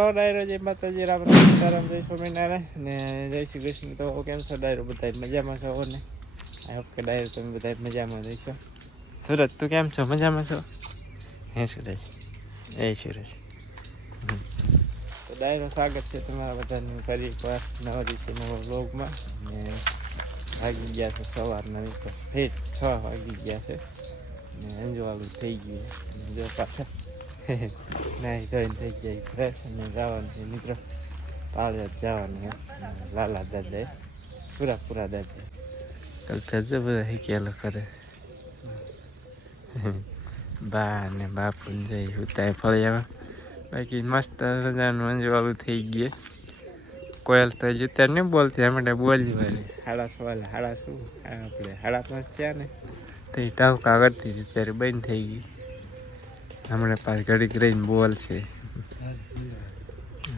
ડાયરો જય માતાજી રામ રામ સીતારામ જય સ્વામિનારાયણ ને જય શ્રી કૃષ્ણ. તો કેમ છો ડાયરો? બધા મજામાં છો ને? આઈ હોપ કે ડાયરો તમે બધા મજામાં રહીશો. સુરત તું કેમ છો? મજામાં છો? હે સુરેશ? એ સુરેશ. તો ડાયરો સ્વાગત છે તમારા બધાનું ફરી એકવાર નવા દિવસે નવા વ્લોગમાં. ને વાગી ગયા છે સવારના મિત્રો ફેટ 6 વાગી ગયા છે ને અંજવાળું થઈ ગયું જો પાછા નાહી ધોઈને થઈ ગયા ફ્રેશ અને જવાનું છે મિત્રો પાળિયાદ જવાનું લાલા દાદાએ પૂરા દાદા કાલ ફેરજો બધા શીખ્યા કરે બા ને બાપુ જઈ ઉતાય ફળિયામાં બાકી મસ્ત મજાનું અંજવાળું થઈ ગયું. કોયલ તો હજી અત્યારે નહીં બોલતી અમે બોલી વાળી હાડા શું આપણે હાડા 5 થયા ને તો એ ટાવકા કરતી હતી ત્યારે બંધ થઈ ગઈ. હમણાં પાછ ઘડીક રહીને બોલ છે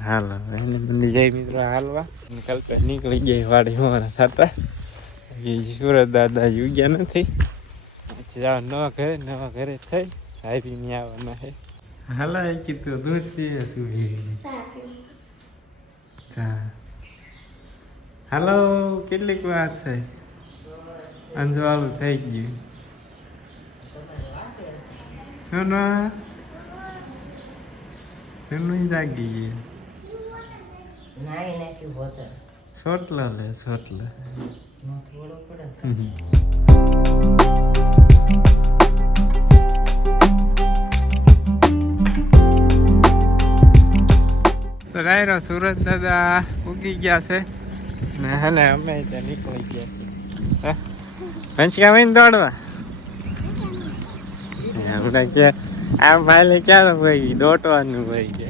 હાલો એને મને જઈ મિત્રો હાલવા કલ્પે નીકળી જાય વાડી મારા થતા એ સુરત દાદા ઉગ્યા નથી નવા ઘરે થઈ હારી ની આવવાના છે. હાલો એ કીધું દૂધ પીવે શું હાલો કેટલીક વાર છે અંજવાળું થઈ ગયું. સુનું જાગી સોટલા લે સોટલા તો રાયરો સુરત દાદા ઉગી ગયા છે ને હને અમે ત્યાં નીકળી ગયા છે પંચકા મહિને દોડવા હમણાં કે આ ભાઈ ક્યારે ભાઈ દોટવાનું ભાઈ કે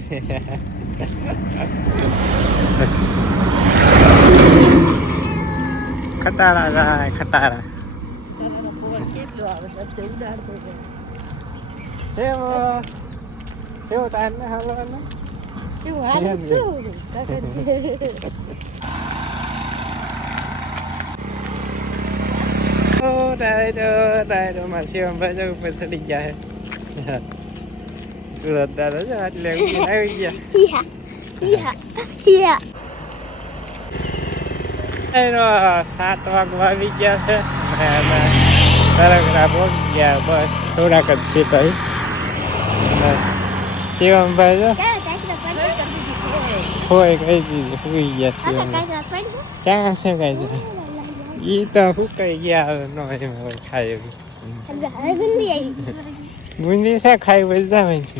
ખટારા જાય ખટારા કેવો ટાઈમ ને હાલવાનું ડાયરો માં શિવમભાઈ જો ઉપર ચડી ગયા છે સુરત દાદા છે એટલે આવી ગયા. 7 વાગવા આવી ગયા છે તરગડા પહોંચી ગયા બસ થોડાક જ છે ભાઈ. શિવમભાઈ જો હોય કઈ દીધી સુઈ ગયા શિવમભાઈ ક્યાં છે કઈ ઈ તો સુકાઈ ગયા નો એમાં હોય ખાય ગુંદી છે ખાઈ બધા હોય છે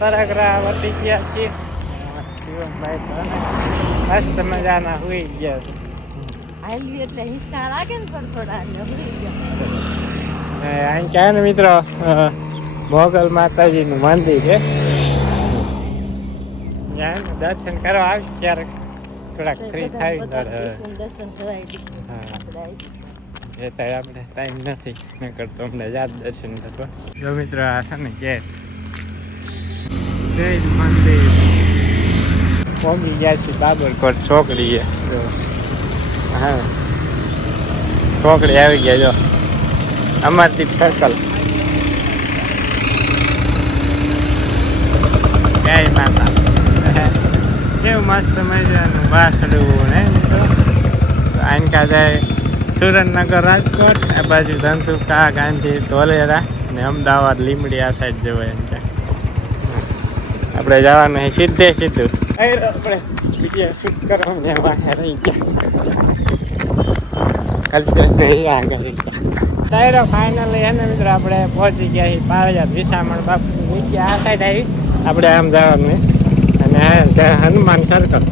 તરગરા વટી ગયા છીએ મસ્ત મજાના સુઈ ગયા અહીં ક્યાં ને મિત્રો મોગલ માતાજી નું મંદિર છે દર્શન કરવા આવી ક્યારેક થોડાક ફ્રી થાય આપણે ટાઈમ નથી ન કરતો અમને યાદ દર્શન કરવા. જો મિત્રો આ છે ને કે જય મંદિર પહોંચી ગયા છે બાબરકોટ છોકરી હા છોકરી આવી ગયા જો અમરદીપ સર્કલ. જય માતા કેવું મસ્ત મજાનું વાસડું ને મિત્રો આનકા જાય સુરેન્દ્રનગર રાજકોટ આ બાજુ ધંધુકા ગાંધી ધોલેરા ને અમદાવાદ લીમડી આ સાઈડ જવાય એમ કે આપણે જવાનું સીધે સીધું આપણે વિડીયો શૂટ કરવાનું વાહે રહી ગયા ડાયરો ફાઇનલી એને મિત્રો આપણે પહોંચી ગયા છીએ પાળિયાદ વિસામણ બાપુ આ સાઈડ આવી આપણે આમ જવાનું અને હનુમાન સર્કલ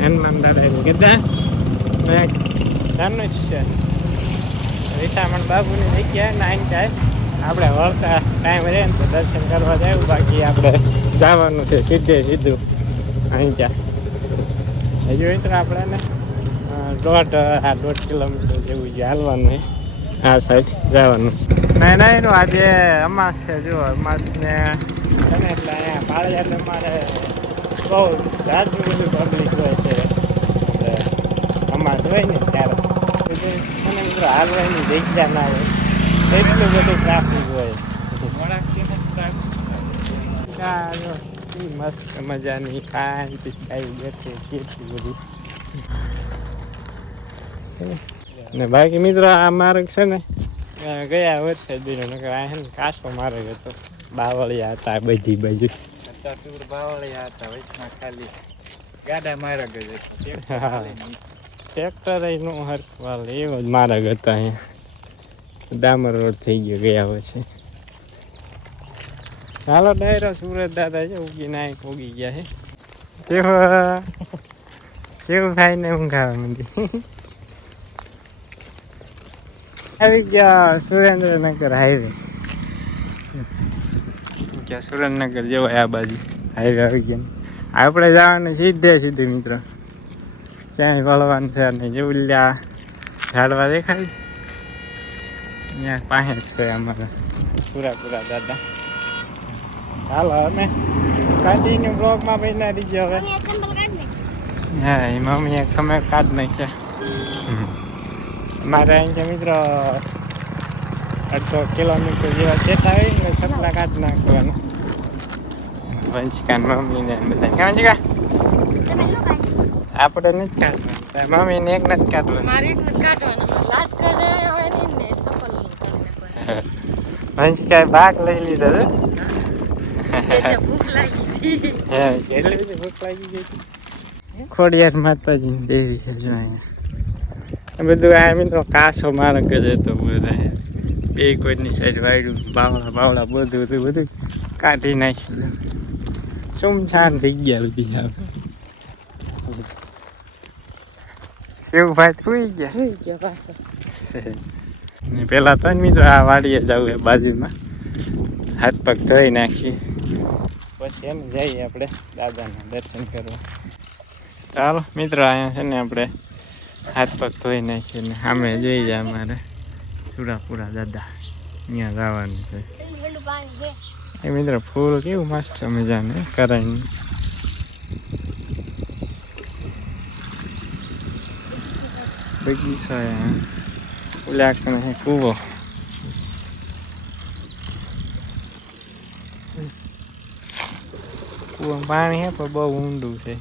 હનુમાન દાદા કીધા ધનુષ્ય વિસામણ બાબુની જગ્યાએ નાઈન જાય આપણે વળતા ટાઈમ રહે ને તો દર્શન કરવા જાય બાકી આપણે જવાનું છે સીધું અહીં ત્યાં હજુ મિત્રો આપણે 1.5 કિલોમીટર જેવું છે હાલવાનું છે આ સાઈડ જવાનું. નહીં એનું આજે અમાસ છે જો અમાસને છે ને એટલે અહીંયા પાળિયાદ અમારે બહુ જાજુ બધું પબ્લિક હોય છે અમાસ હોય ને ત્યારે મને મિત્રો હાલવાની જગ્યા ના હોય એટલું બધું ટ્રાફિક હોય. મસ્ત મજાની શાંતિ થાય બેઠે કેટલી બધી. ને બાકી મિત્રો આ માર્ગ છે ને ગયા વર્ષે બીનો નકર આ છે ને કાચો માર્ગ હતો. બાવળિયા હતા બધી બાજુ. બાવળિયા હતા વચમાં ખાલી ગાડા માર્ગ જ હતો. ટ્રેક્ટર નો હરખવાલ એવો જ માર્ગ હતો અહીંયા. ડામર રોડ થઈ ગયો ગયા વર્ષે. હાલો ડાયરો સુરત દાદા છે ઉગી ના ઉગી ગયા છે. કેવું ખાઈને ઊંઘ આવે મંદી. આવી ગયા સુરેન્દ્રનગર હાઈવે. સુરેન્દ્રનગર જવાય આ બાજુ હાઈવે આવી ગયા. આપણે જવાનું સીધું મિત્રો. ક્યાંય વળવાનું છે નહીં. જેવું ઝાડવા દેખાય ત્યાં પાસે જ છે અમારા પૂરા દાદા. હાલો અમે કન્ટિન્યુ બ્લોગમાં બન્યા રહીએ હવે. હા એ મમ્મીએ તમે કાઢ નાખ્યા. મારે અહીં કે મિત્રો 800 કિલોમીટર જેવા સેટ આવી ને સપના કાઢ નાખવાના. વંશિકા મમ્મીને બધા કેમ છે આપણે નથી કાઢવાનું. મમ્મીને એક નથી કાઢવાનું. મારે એક નથી કાઢવાનું. લાસ્ટ કાઢે હોય ને સફળ વંશિકાએ ભાગ લઈ લીધો છે. ભૂખ લાગી એટલે બધી ભૂખ લાગી ગઈ. ખોડિયાર માતાજીની દેવી છે જો અહીંયા બધું. આ મિત્રો કાચો માર્ગ જ હતો બધા. બે કોઈની સાઈડ વાયડું બાવળા બધું કાઢી નાખ્યું. સુમસાન થઈ ગયા બધી. શિવભાઈ સુઈ ગયા પાછા. પેલા તો મિત્રો આ વાડીએ જવું બાજુમાં હાથ પગ ધોઈ નાખીએ પછી એમ જઈએ આપણે દાદાના દર્શન કરવા. ચાલો મિત્રો અહીંયા છે ને આપણે હાથ પગ ધોઈ નાખીએ ને સામે જોઈ જાય અમારે પૂરા દાદા. અહીંયા જવાનું છે. એ મિત્રો ફૂલ કેવું મસ્ત મજાને કરાઈને. બગીચો ઓલા કણે કૂવો. પાણી હે પણ બહુ ઊંડું છે.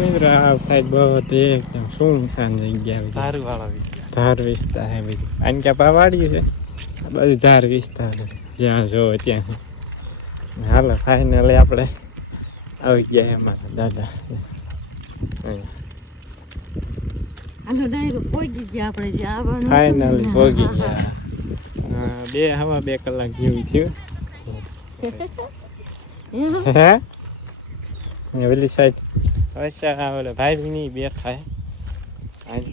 મિત્રો આ સાઈડ બહુ એકદમ સુનસાન જગ્યા. ધાર વિસ્તાર હે બધું. આને ક્યાં પાવાડ્યું છે આ બધું ધાર વિસ્તાર જ્યાં જોવો ત્યાં. હાલો ફાઇનલી આપણે આવી ગયા અમારા દાદા. ફાઇનલી પહોંચી ગયા. 2 કલાક જેવું થયું. હે ઓલી સાઈડ હવે ભાઈ બી નહીં બેઠા.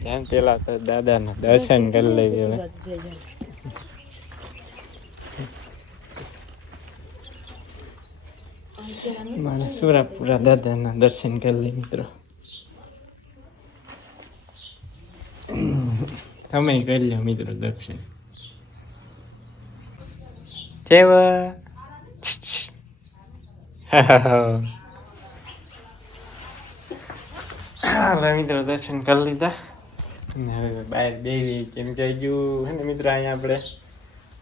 ત્યાં પેલા તો દાદાના દર્શન કરી લઈએ. મારા સુરાપુરા દાદાના દર્શન કરી લઈએ મિત્રો. તમે કરી લો મિત્રો દર્શન. મિત્રો દર્શન કરી લીધા અને હવે બહાર બેસી. કેમ કે હજુ હે ને મિત્રો અહીંયા આપણે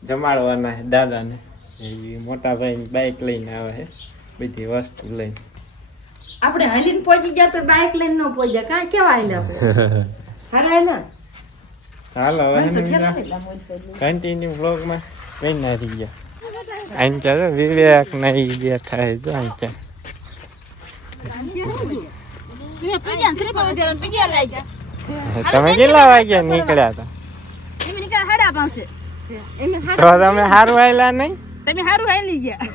જમાડવાના છે દાદાને. એ મોટા ભાઈ બાઇક લઈને આવે છે બધી વસ્તુ લઈને. આપણે હાલીને પહોંચી ગયા તો બાઇક લઈને ન પહોંચ્યા. કાંઈ કેવા હાલ્યા હાલો હવે કન્ટિન્યુ બ્લોગમાં કઈ ના રહી ગયા. અહીં ચાલો વિવેક નહીં ગયા થાય જો અહીં ત્યાં. તમે કેટલા વાગ્યા નીકળ્યા હતા? તો તમે સારું આવેલા નહીં? તમે સારું આવી ગયા.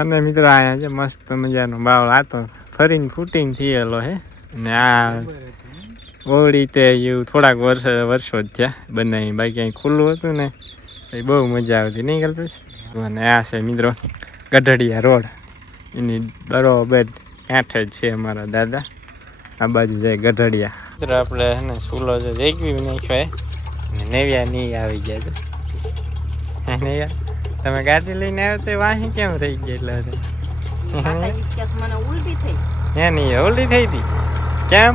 અને મિત્રો આયા છે મસ્ત મજાનો બાવળ. આ તો ફરીને ફૂટિંગ થયેલો હે. ને આ ઓળી તે એવું થોડાક વર્ષો જ થયા બનાવી. બાકી અહીં ખુલ્લું હતું ને એ બહુ મજા આવતી નહીં કલ્પેશ. અને આ છે મિત્રો ગઢડિયા રોડ. એની બરોબર કાંઠે જ છે અમારા દાદા. આ બાજુ જાય ગઢડિયા. મિત્રો આપણે ને સ્કૂલો જો જઈ નાખ્યો ને નેવ્યા નહીં આવી ગયા છે. નેવ્યા તમે ગાડી લઈને આવ્યો તો વાહી કેમ રહી ગયા? એટલે હે નહીં ઉલટી થઈ હતી. કેમ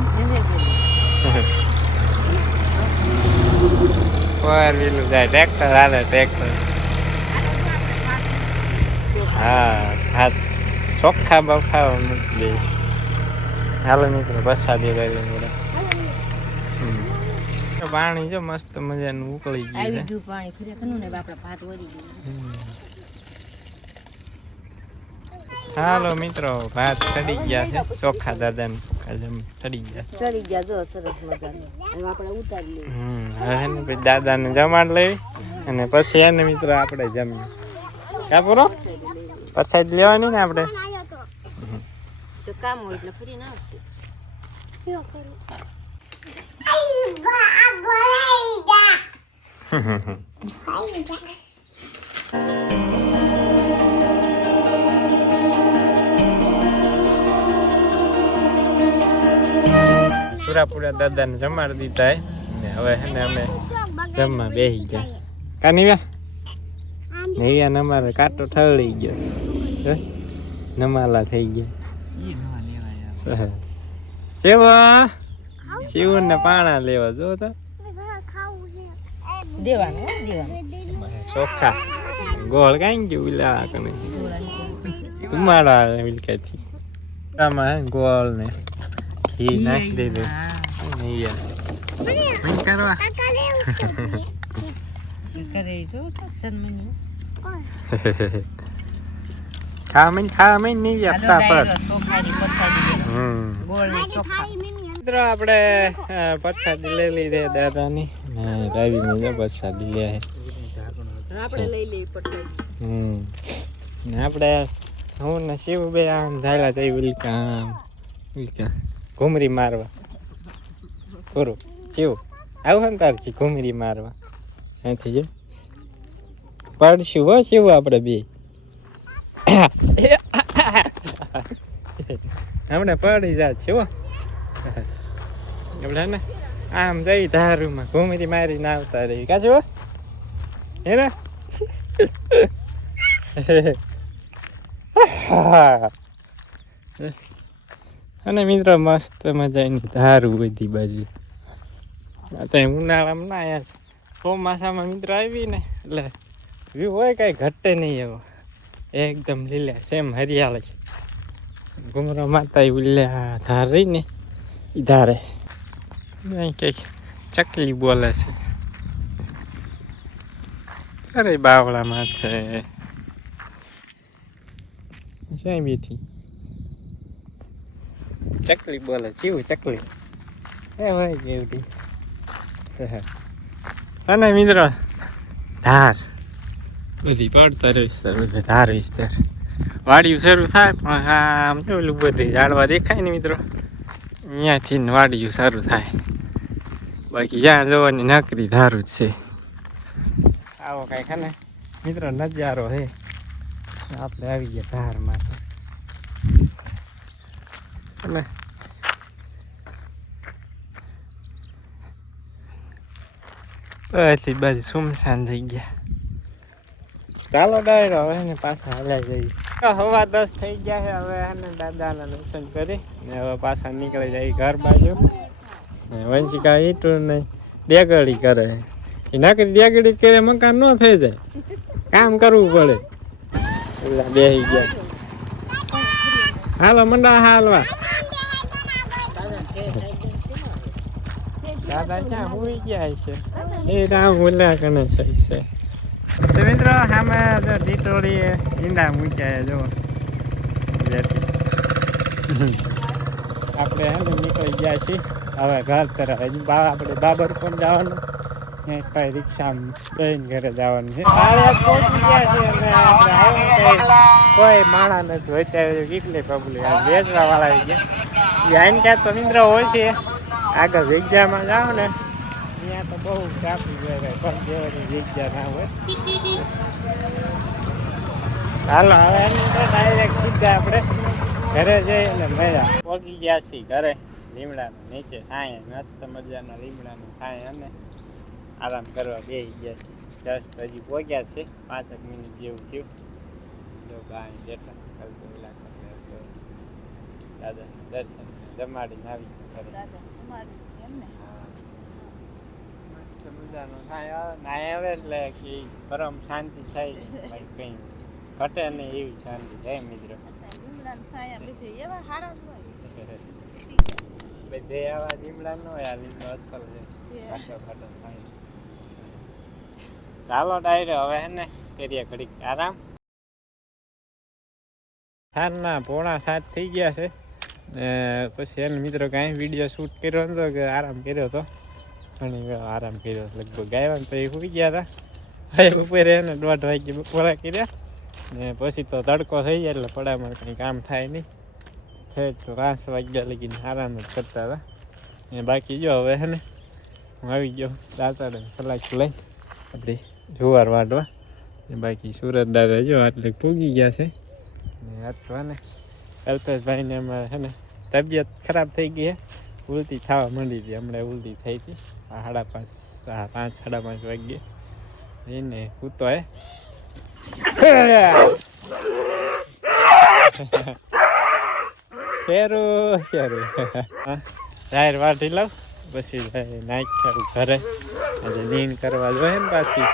ફોર વ્હીલું જાય ટ્રેક્ટર હાલે ટ્રેક્ટર હા હા ચોખ્ખા બફાવ નથી હાલો મિત્રો પ્રસાદી લઈ લઈએ પાણી જો મસ્ત મજાનું ઉકળી ગયું પાણી હાલો મિત્રો ભાત ચડી ગયા છે ચોખા દાદા ને ચડી ગયા જો સરસ મજાનું હવે આપણે ઉતારી લઈએ હવે ને પછી દાદા ને જમાડ લઈ અને પછી એને મિત્રો આપણે જમીએ ક્યાં પૂરો પ્રસાદ લેવાની ને આપણે જો કામ હોય એટલે ફરી ના આવશે સુરાપુરા દાદાને જમાડી દીધા ને હવે હે ને અમે જમવા બેસી ગયા કાનીવા નૈયા નમારે કાંટો ઠળી ગયો નમાલા થઈ ગયા સેવા શિવન ને પાણા લેવા જો તો દેવાનું ચોખા ગોળ કઈ ગયું ઉલા કને તમારા વિલકાથી આમાં ગોળ ને ઘી નાખી દીધું નહીં કરવા કરે જો સન્માની ખા મન નહીં આપતા પર ચોખાની પ્રસાદી ગોળ ને ચોખા મિત્રો આપણે પ્રસાદી લઈ લીધી દાદાની ને રવિ ને પ્રસાદી લે આપણે લઈ લઈ પ્રસાદી ને આપણે હું ને શિવ બે આમ ઝાલા જઈ વિલકા ઘુમરી મારવા પૂરું શિવ આવું ને તારથી ઘુમરી મારવા અહીંથી જો પડશું હો શિવ આપણે બે હમણાં પડી જાત છે હો આપણે ને આમ જઈ ધારુમાં ઘુમરી મારીને આવતા રહી કાચું હે ને અને મિત્રો મસ્ત મજાની ધારું બધી બાજુ અત્યારે ઉનાળામાં ના આવ્યા ચોમાસામાં મિત્રો આવી ને એટલે વ્યૂ હોય કાંઈ ઘટે નહીં એવો એકદમ લીલા સેમ હરિયાળી ઘુમરો માતા ઉલ્યા ધાર રહી ને એ ધારે કંઈક ચકલી બોલે છે અરે બાવળા માથે શું બેઠી ચકલી બોલે કેવું ચકલી એ હોય કેવડી અને મિત્રો ધાર બધી પડતર વિસ્તાર બધું ધાર વિસ્તાર વાડિયું શરૂ થાય પણ આમ ઓલું બધું ઝાડવા દેખાય ને મિત્રો અહીંયાથી વાડિયું શરૂ થાય બાકી જ્યાં જોવાની નકરી ધારું જ છે આવો કાંઈક ને મિત્રો નજારો હે આપણે આવી ગયા ધારમાં અને બધી બાજુ સુમસાન થઈ ગયા ચાલો ડાયરો હવે ને પાછા હલાઈ જઈએ 10:15 થઈ ગયા છે હવે અને દાદાના દર્શન કરી ને હવે પાછા નીકળી જાય ઘર બાજુ વંશિકા ઈટું ને ડેગડી કરે એ નાકરી ડેગડી કરે મકાન ન થઈ જાય કામ કરવું પડે પેલા બેસી ગયા હાલો મંડા હાલવા દાદા ક્યાં હોઈ ગયા છે એ રામ બોલ્યા કને સહી છે તો મિત્રો સામે જો ટીટોળી ઈંડા મૂક્યા જો આપણે નીકળી ગયા છીએ હવે ઘર તરફ હજી આપણે બાબર પણ જવાનું ને કઈ રિક્ષામાં બેન ઘરે જવાનું છે પહોંચી ગયા છે અને આપણે કોઈ માણા નથી વચ્ચે કેટલી પબ્લિક વેચવા વાળા આવી ગયા આઈને ક્યાં તો મિત્રો હોય છે આગળ જગ્યામાં જાઓ ને ત્યાં તો બહુ ટ્રાફિક હોય પણ જેવાની જગ્યા ના હોય ચાલો હવે એની તો ડાયરેક્ટ સીધા આપણે ઘરે જઈને મજા પહોંચી ગયા છીએ ઘરે લીમડાના નીચે સાંય મસ્ત મજાના લીમડાની સાંય અને આરામ કરવા બેસી ગયા છીએ જસ્ટ હજી પહોંચ્યા છે 5 મિનિટ જેવું થયું જો ગાય જેટલા દાદાના દર્શન જમાડીને આવી ઘરે મસ્ત મજાનો થાય નાય આવે એટલે કે પરમ શાંતિ થાય ભાઈ કઈ ઘટે નહીં એવી શાંતિ થાય મિત્રો બધે આવા લીમડા ન હોય આ લીમડો અસલ છે ઘાટો ઘાટો થાય ચાલો ડાયરે હવે હે ને કરીએ ઘડીક આરામ સાંજના 6:45 થઈ ગયા છે પછી એને મિત્રો કાંઈ વિડીયો શૂટ કર્યો હતો કે આરામ કર્યો હતો ઘણી આરામ કર્યો લગભગ આવ્યા તો એ સુઈ ગયા હતા ઉપર એને 1:30 વાગે બપોરા કર્યા ને પછી તો તડકો થઈ જાય એટલે પડામાં કંઈ કામ થાય નહીં ઠેઠ તો 5 વાગ્યા લગીને આરામ જ કરતા હતા ને બાકી જો હવે હે ને હું આવી ગયો દાંતાડે સલાક લઈ આપણે જુવાર વાટવા ને બાકી સુરત દાદા જો આટલે પૂગી ગયા છે ને વાટવા ને કલ્પેશભાઈને અમારે છે ને તબિયત ખરાબ થઈ ગઈ છે ઉલટી થવા માંડી હતી હમણાં ઉલટી થઈ હતી 5:30 વાગ્યે એને કૂતો હે શેરું જાહેર વાટી લઉં પછી નાખ્યા ઘરે આજે નીંદ કરવા જોઈએ ને પાછી